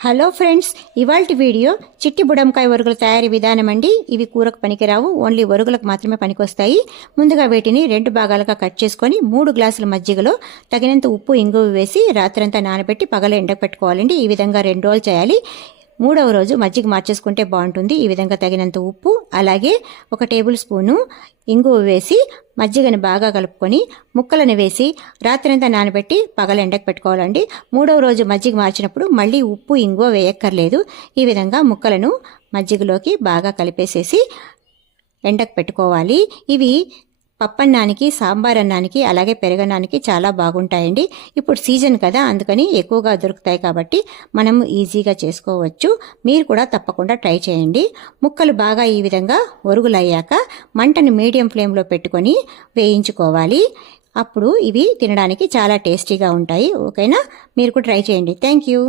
Hello friends, ఇవాల్టి video చిట్టి బుడంకాయ ఒరుగుల తయారీ విధానం అండి. ఇవి కూరకు పనికిరావు, ఓన్లీ ఒరుగులకు మాత్రమే పనికొస్తాయి. ముందుగా వీటిని 2 భాగాలుగా కట్ చేసుకొని 3 గ్లాసుల మజ్జిగలో తగినంత ఉప్పు, ఇంగువ వేసి రాత్రంతా నానబెట్టి పగలు ఎండకు పెట్టుకోవాలండి. ఈ విధంగా 2 రోజులు చేయాలి. 3వ రోజు మజ్జిగ మార్చేసుకుంటే బాగుంటుంది. ఈ విధంగా తగినంత ఉప్పు, అలాగే 1 టేబుల్ స్పూను ఇంగువ వేసి మజ్జిగని బాగా కలుపుకొని ముక్కలను వేసి రాత్రంతా నానబెట్టి పగలు ఎండకు పెట్టుకోవాలండి. 3వ రోజు మజ్జిగ మార్చినప్పుడు మళ్ళీ ఉప్పు, ఇంగువ వేయక్కర్లేదు. ఈ విధంగా ముక్కలను మజ్జిగలోకి బాగా కలిపేసేసి ఎండకు పెట్టుకోవాలి. ఇవి పప్పన్నానికి, సాంబార్ అన్నానికి, అలాగే పెరుగన్నానికి చాలా బాగుంటాయండి. ఇప్పుడు సీజన్ కదా, అందుకని ఎక్కువగా దొరుకుతాయి కాబట్టి మనం ఈజీగా చేసుకోవచ్చు. మీరు కూడా తప్పకుండా ట్రై చేయండి. ముక్కలు బాగా ఈ విధంగా ఒరుగులయ్యాక మంటను మీడియం ఫ్లేమ్లో పెట్టుకొని వేయించుకోవాలి. అప్పుడు ఇవి తినడానికి చాలా టేస్టీగా ఉంటాయి. ఓకేనా? మీరు కూడా ట్రై చేయండి. Thank you.